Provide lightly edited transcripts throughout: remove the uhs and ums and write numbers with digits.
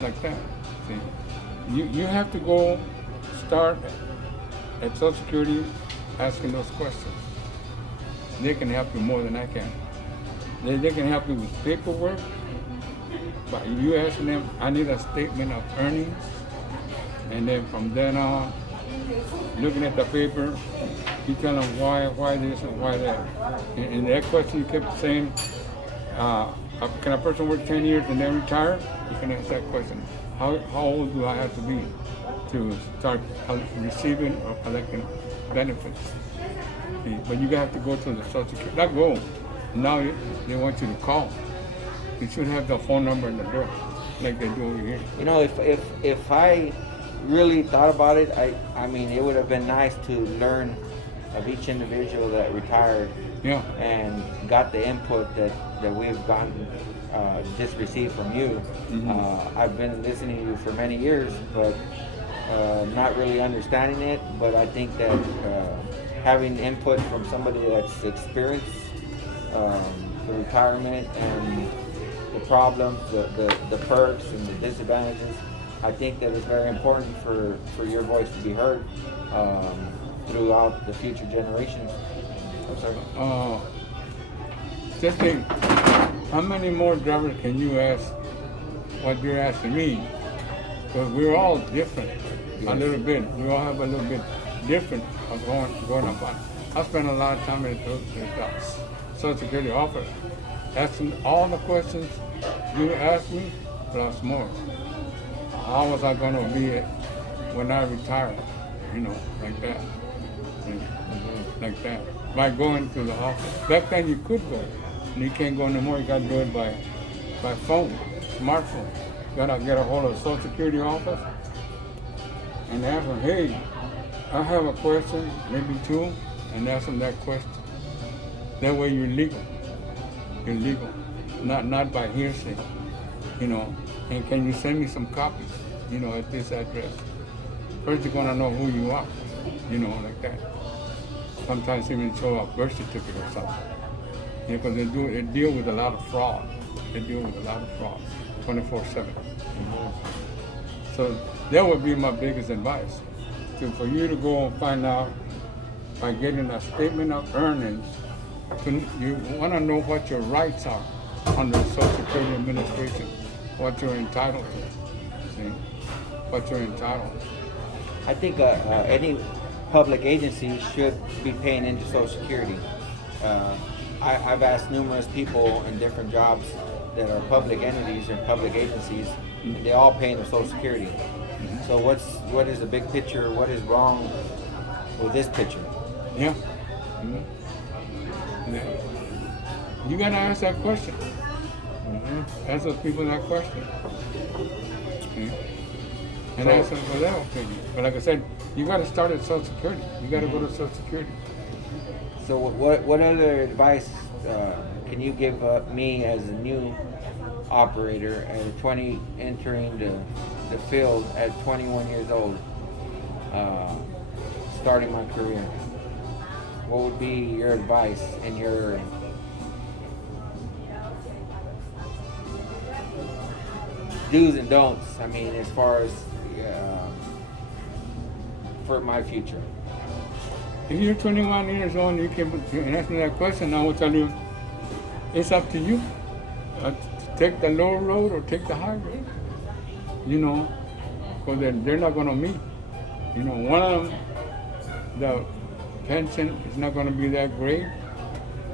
like that. See, you have to go start at Social Security asking those questions. They can help you more than I can. They can help you with paperwork, but you asking them, I need a statement of earnings, and then from then on, looking at the paper, you tell them why this and why that. And that question you kept saying, can a person work 10 years and then retire? You can ask that question. How old do I have to be to start receiving or collecting benefits? See, but you have to go to the Social Security. Not go. Now they want you to call. You should have the phone number in the door, like they do over here. You know, if I really thought about it, I mean, it would have been nice to learn of each individual that retired, Yeah. and got the input that we've gotten, just received from you. Mm-hmm. I've been listening to you for many years, but not really understanding it. But I think that having input from somebody that's experienced the retirement and the problems, the perks and the disadvantages, I think that it's very important for your voice to be heard throughout the future generations. I'm sorry. Just think, how many more drivers can you ask what you're asking me? Because we're all different, a little bit. We all have a little bit different of going about. I spend a lot of time in the Social Security office asking all the questions you asked me, plus more. How was I going to be when I retire? You know, like that. Like that. By going to the office. Back then you could go. And you can't go anymore. You got to do it by phone, smartphone. You got to get a hold of the Social Security office and ask them, hey, I have a question, maybe two, and ask them that question. That way you're legal. You're legal. Not by hearsay. You know, and can you send me some copies, you know, at this address? First you're gonna know who you are, you know, like that. Sometimes even show a birth certificate or something. Yeah, because they deal with a lot of fraud. They deal with a lot of fraud, 24/7. So that would be my biggest advice. So for you to go and find out by getting a statement of earnings, you want to know what your rights are under the Social Security Administration, what you're entitled to. See, what you're entitled. I think any public agency should be paying into Social Security. I've asked numerous people in different jobs that are public entities and public agencies, and they all pay into Social Security. Mm-hmm. So what is the big picture? What is wrong with this picture? Yeah. Mm-hmm. Yeah. You gotta ask that question. Mm-hmm. Ask those people that question. Okay. And ask them for their opinion. But like I said, you gotta start at Social Security. You gotta go to Social Security. So what other advice can you give me as a new operator at 20, entering the field at 21 years old, starting my career? What would be your advice and your do's and don'ts? I mean, as far as for my future. If you're 21 years old and you can ask me that question, I will tell you, it's up to you. To take the low road or take the high road. You know, because they're not going to meet. You know, one of them, the pension is not going to be that great.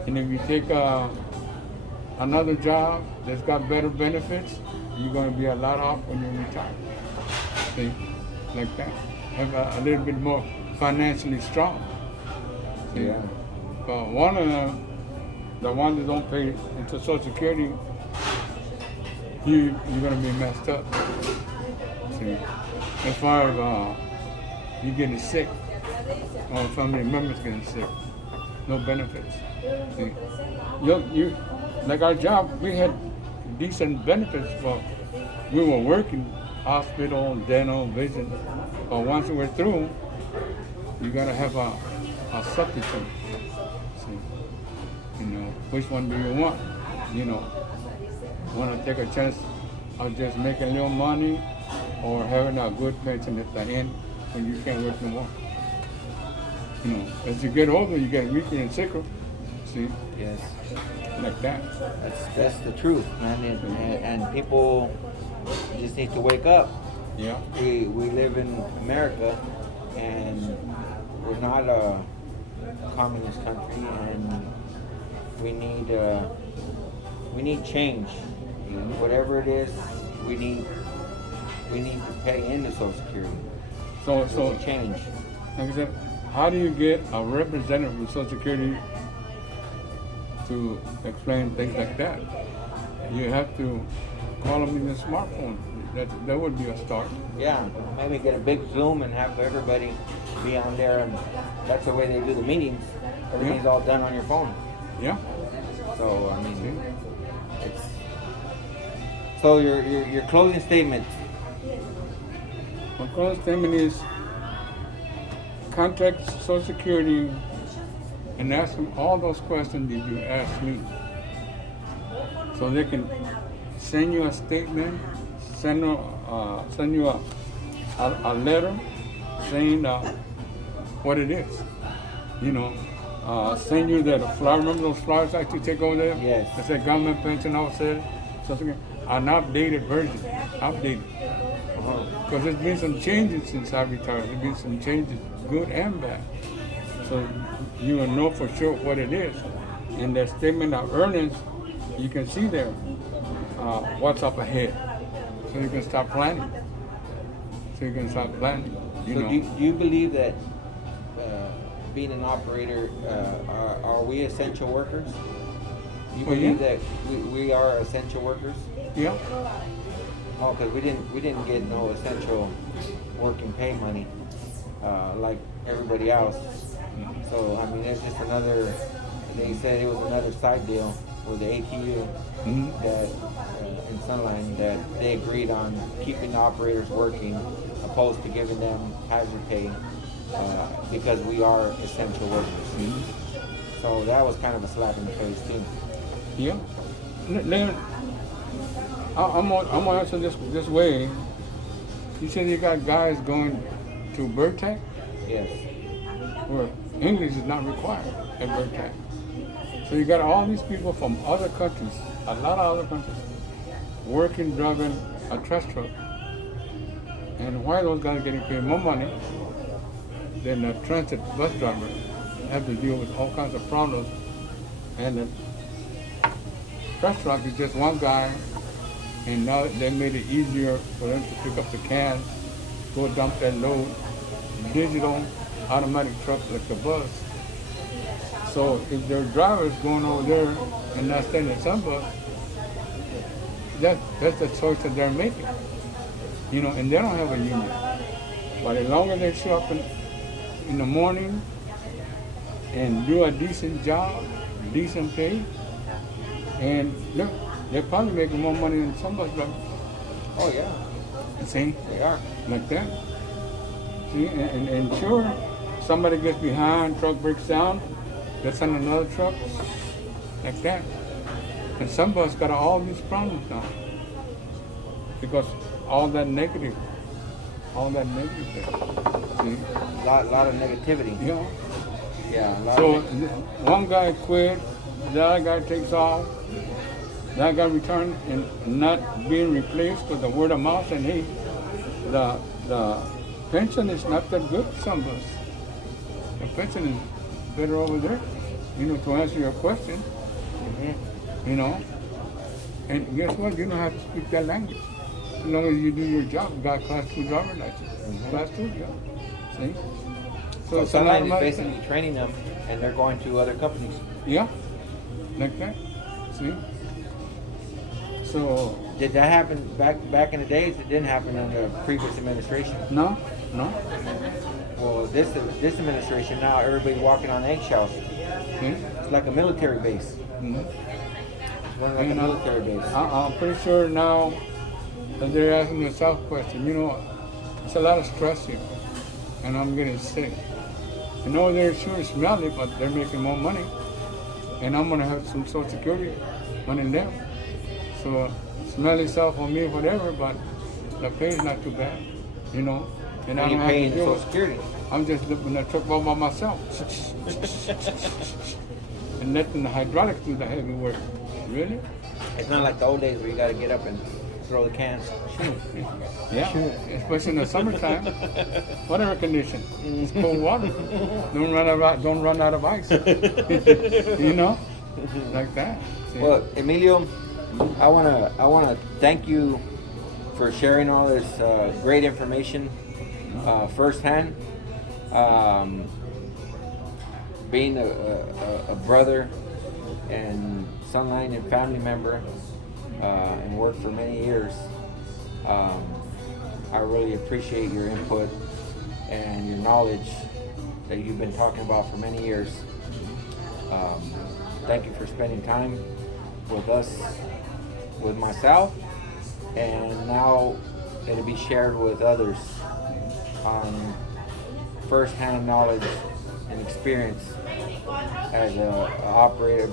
And if you take another job that's got better benefits, you're going to be a lot off when you retire. See, like that. Have a little bit more financially strong. See? Yeah. But one of them, the ones that don't pay into Social Security, you're going to be messed up. See, as far as you getting sick, or family members getting sick, no benefits. See, you like our job, we had decent benefits, but we were working hospital, dental, vision. But once we're through, you got to have a substitute. See, you know, which one do you want? You know, want to take a chance of just making a little money or having a good pension at the end when you can't work no more. As you get older, you get weaker and sicker. See, Yes. like that. That's the truth, man. And people just need to wake up. Yeah. We live in America, and we're not a communist country, and we need change. Whatever it is, we need to pay into Social Security. So Change. like I said, how do you get a representative from Social Security to explain things like that? You have to call them in your smartphone. That would be a start. Yeah, maybe get a big Zoom and have everybody be on there, and that's the way they do the meetings. Everything's all done on your phone. Yeah. So I mean, it's so your closing statement. My closing statement is contact Social Security and ask them all those questions that you asked me, so they can send you a statement, send you a letter saying what it is. Send you that flyer. Remember those flyers that you take over there? Yes. That say government pension officer, something. An updated version, because there's been some changes since I retired. There's been some changes, good and bad. So you will know for sure what it is. In the statement of earnings, you can see there what's up ahead, so you can start planning. So Do you believe that being an operator, are we essential workers? You believe that we are essential workers? Yeah. Oh, because we didn't get no essential working pay money like everybody else. So I mean, it's just another. They said it was another side deal with the ATU that in Sunline that they agreed on keeping the operators working, opposed to giving them hazard pay because we are essential workers. So that was kind of a slap in the face too. Yeah. Then I'm gonna answer this way. You said you got guys going to Bertec, Yes. where English is not required at Bertec. So you got all these people from other countries, a lot of other countries, working, driving a trash truck. And why are those guys getting paid more money than the transit bus driver have to deal with all kinds of problems? And the trash truck is just one guy, and now they made it easier for them to pick up the cans, go dump that load, digital, automatic truck like the bus. So if their driver's going over there and not staying in some bus, that's the choice that they're making. And they don't have a union. But as long as they show up in the morning and do a decent job, decent pay, and look, they're probably making more money than some bus drivers. Oh yeah. See? They are. Like that. See, and sure, somebody gets behind, truck breaks down, they send another truck, like that. And some of us got all these problems now. Because all that negative there. See? A lot of negativity. Yeah. So one guy quit, the other guy takes off, that guy returned and not being replaced with the word of mouth, and hey, the pension is not that good for some of us. The pension is better over there, to answer your question. And guess what? You don't have to speak that language. As long as you do your job, you got class 2 driver license. Class 2 job. See? So Sunline is basically training them, and they're going to other companies. Yeah, like that. See? So Did that happen back in the days? It didn't happen under the previous administration. no. Well, this administration now, everybody's walking on eggshells. It's like a military base. It's running like a military base. I'm pretty sure now that they're asking the South question. It's a lot of stress here, and I'm getting sick. I know they're sure smelly, but they're making more money, and I'm gonna have some Social Security money in them. So smelly self on me, whatever, but the pay's not too bad, you know. And I Are you don't have to paying do Social it. Security? I'm just lifting the truck all by myself. And letting the hydraulics do the heavy work. Really? It's not like the old days where you got to get up and throw the cans. Yeah, especially in the summertime. What air condition? It's cold water. Don't run out of ice. You know, like that. See? Well, Emilio, I wanna thank you for sharing all this great information firsthand. Being a brother and Sunline and family member and worked for many years, I really appreciate your input and your knowledge that you've been talking about for many years. Thank you for spending time with us, with myself, and now it'll be shared with others on first-hand knowledge and experience as a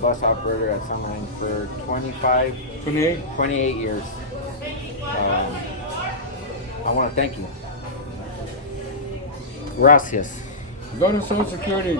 bus operator at Sunline for 28 years. I want to thank you. Gracias. Go to Social Security.